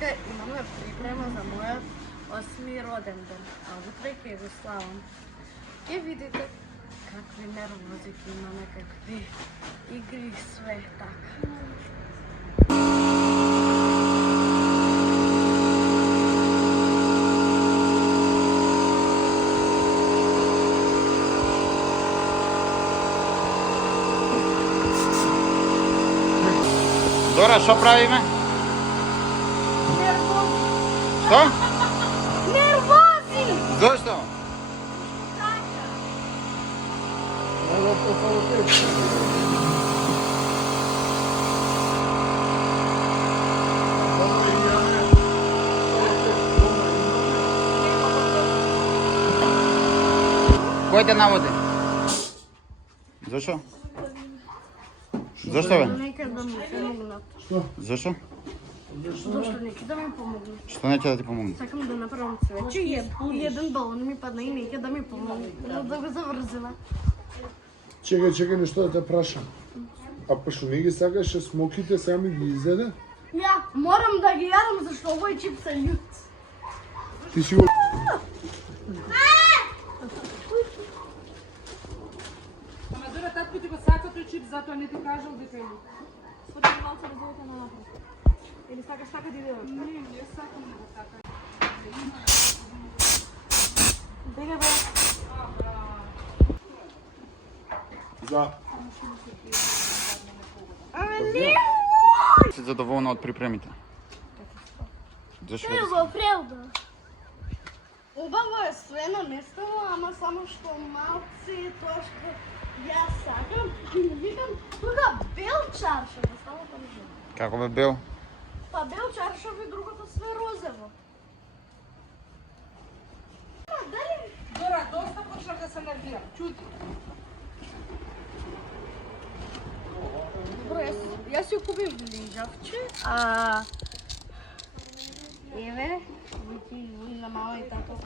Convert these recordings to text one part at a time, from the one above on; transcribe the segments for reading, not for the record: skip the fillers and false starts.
Денеска имаме припрема за мојот 8-ми роден ден, а утре ќе го славам. Ќе видите какви нервози ќе имаме, какви игри и све така. Дора, што правиме? Нервози! Што? Нервози! Зошто? Така! Кој те наводи? Зошто? Зошто бе? Нека да ми помогнат. Зошто? Зошто нека да ми помогнат. Што неќе да ти помогне? Сакам да направам цвече и еден балон ми падна и нека да ми помогне. Да го заврзела. Чекај, нешто да те прашам. А пошто не ги сакаше смоките, сами ги изеде? Ја, морам да ги јадам зашто овој чипс е љут. Ти си го... Ама Дора, татко ти го сака тој чип, затоа не ти кажал дека е љут. Според малце разговарате на напред. Или сакаш така да делаш? Не сакам да го така. Бега бе. За... Си задоволна од припремите? Зошто? Прело, прело. Убаво е све наместено, ама само што малце е тоа што јас сакам и викам тука бел чаршав, става помежу. Како бе бел? Па бел чаршав и другото све розево. Дали? Дора, доста почнав да се нервирам. Чути. Добро, јас си купив лижавче, еве, на мама и тато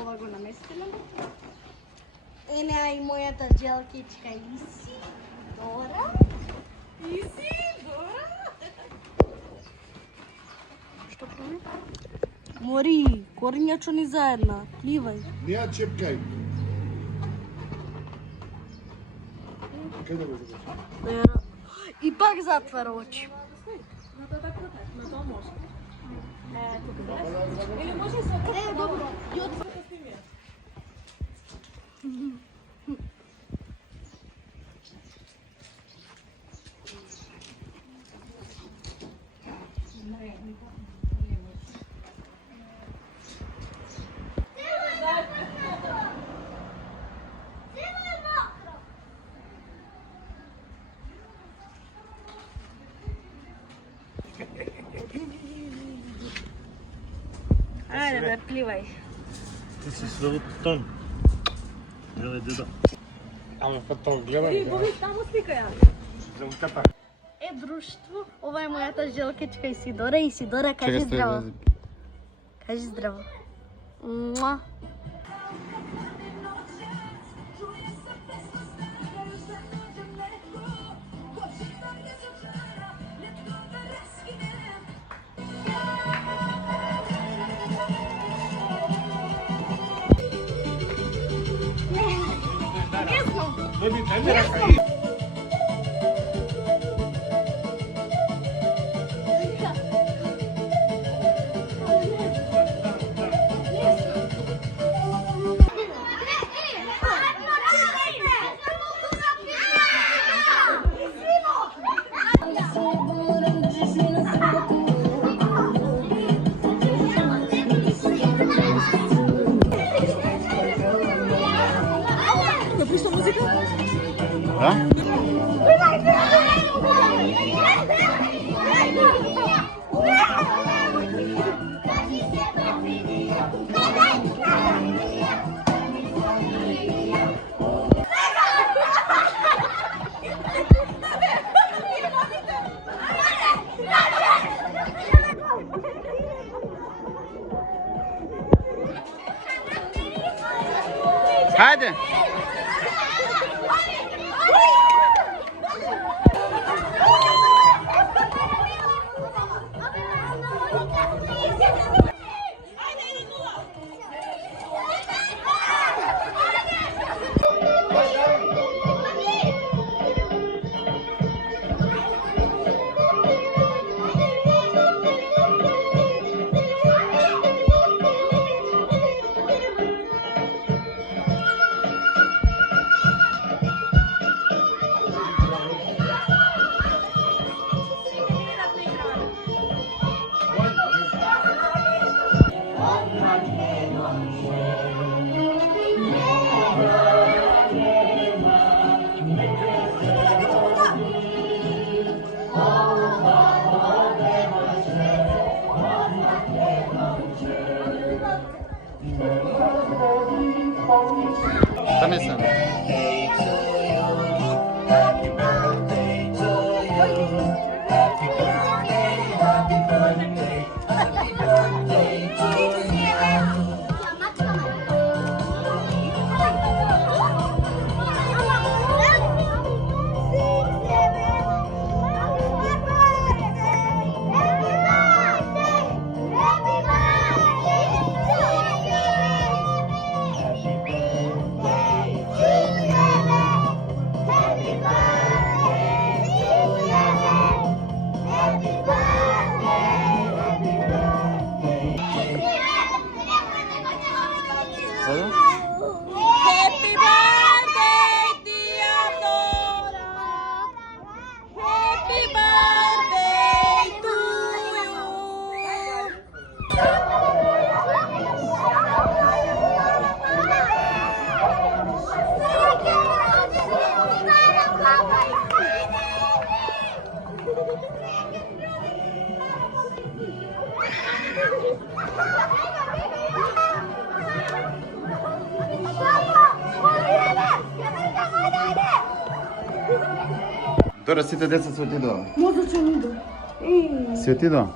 ова го наместиле. Ене и мојата джелкичка Иси, Дора. Иси, Дора. Што прави? Мори, корњачо ни заедно, пливај. Неа чепкај. Каде го забаш? И пак затвара очи. На тоа може. Или може и се добро. И отвора. Ајде бе, пливај. Ти си сврвот тон. Гледај деда. Ама па тоа гледам. Боги, таму слика ја. Желката. Е, друштво, ова е мојата желкичка Исидора. Исидора, кажи Чекай, здраво. сте, Кажи здраво. Муа. Да? Хајде! Таму сам. Happy birthday, dear Dora. Happy birthday to you. Дора, сите деца се отидоа. Може че не иду. Се отидоа.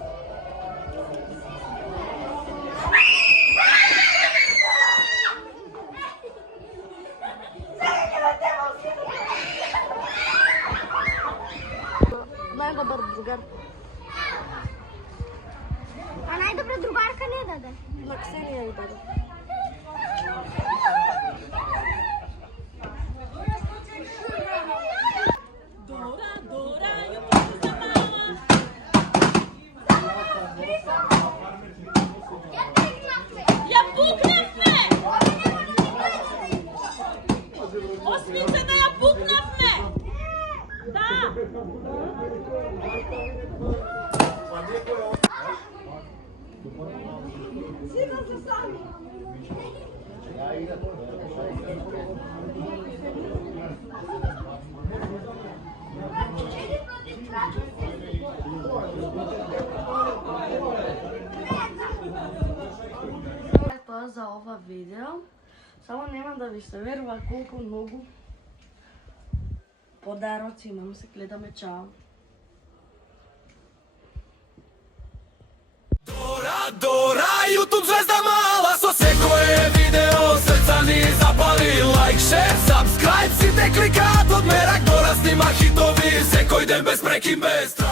Најдобар другар. А најдобра другарка не даде. На Ксенија ви даде. Ја пукнавме! Осмицата ја пукнавме! Да! Тоа за ова видео. Само нема да ви се верува колку многу подароци имам. Се гледаме, чао. Dora, YouTube zvezda mala, so sekое видео, срца ни запали. Лайк, шер, subscribe, сите кликаат од мерак, Дора снима хитови, секој ден без прекин, без страх.